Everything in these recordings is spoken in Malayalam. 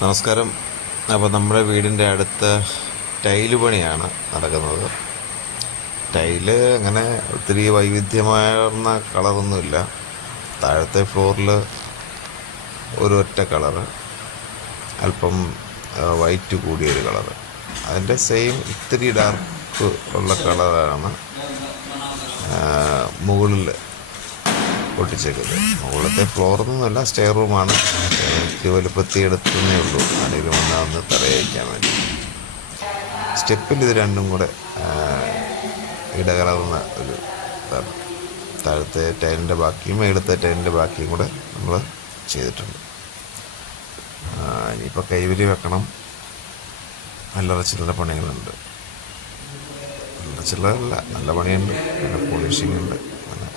നമസ്കാരം. അപ്പോൾ നമ്മുടെ വീടിൻ്റെ അടുത്ത് ടൈല് പണിയാണ് നടക്കുന്നത്. ടൈല് അങ്ങനെ ഒത്തിരി വൈവിധ്യമാർന്ന കളറൊന്നുമില്ല. താഴത്തെ ഫ്ലോറിൽ ഒരൊറ്റ കളറ്, അല്പം വൈറ്റ് കൂടിയൊരു കളറ്, അതിൻ്റെ സെയിം ഇത്തിരി ഡാർക്ക് ഉള്ള കളറാണ് മുകളിൽ ഒട്ടിച്ചേക്കുന്നത്. മുകളിലത്തെ ഫ്ലോറൊന്നുമല്ല, സ്റ്റെയർ റൂമാണ്. ഇത്തിരി വലുപ്പത്തി എടുത്തേ ഉള്ളൂ, ആരെങ്കിലും ഒന്ന് തറയഴിക്കാൻ വേണ്ടി. സ്റ്റെപ്പിൽ ഇത് രണ്ടും കൂടെ ഇടകലർന്ന ഒരു ഇതാണ്. താഴത്തെ ടൈലിൻ്റെ ബാക്കിയും മേളത്തെ ടൈലിൻ്റെ ബാക്കിയും കൂടെ നമ്മൾ ചെയ്തിട്ടുണ്ട്. ഇനിയിപ്പോൾ കൈവരി വെക്കണം. അല്ലറ ചില്ലറ പണികളുണ്ട്. അല്ലറ ചില്ലറല്ല, നല്ല പണിയുണ്ട്. പിന്നെ പോളിഷിംഗ് ഉണ്ട്, അങ്ങനെ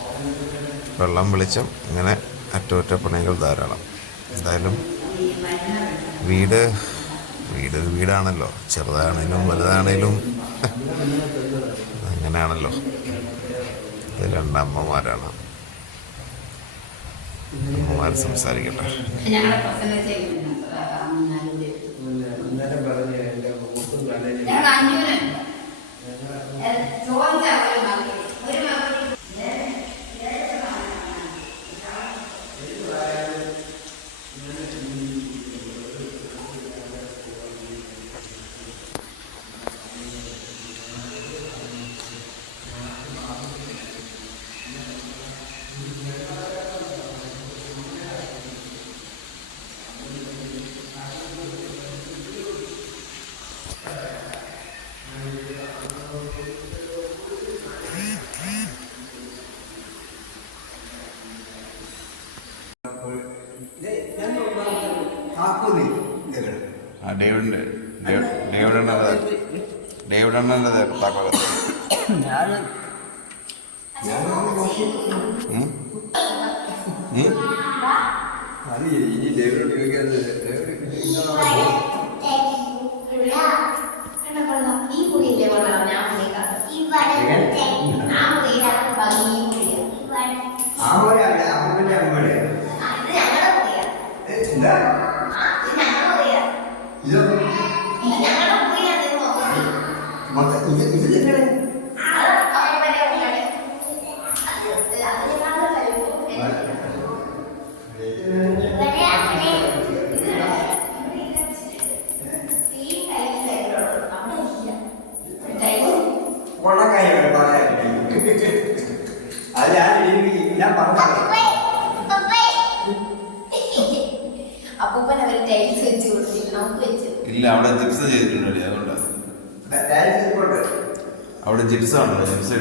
വെള്ളം വെളിച്ചം, ഇങ്ങനെ അറ്റകുറ്റപ്പണികൾ ധാരാളം. എന്തായാലും വീടാണല്ലോ, ചെറുതാണേലും വലുതാണേലും അങ്ങനെയാണല്ലോ. ഇത് രണ്ടമ്മമാരാണ്. അമ്മമാർ സംസാരിക്കട്ടെ. ഡേവിഡണ്ണൻ്റെ താക്കോൽ ഇല്ല, അവിടെ ജിപ്സ് ചെയ്തിട്ടുണ്ടല്ലേ, അതുകൊണ്ടാണ്. അവിടെ ജിപ്സ് ആണല്ലോ, ജിപ്സ്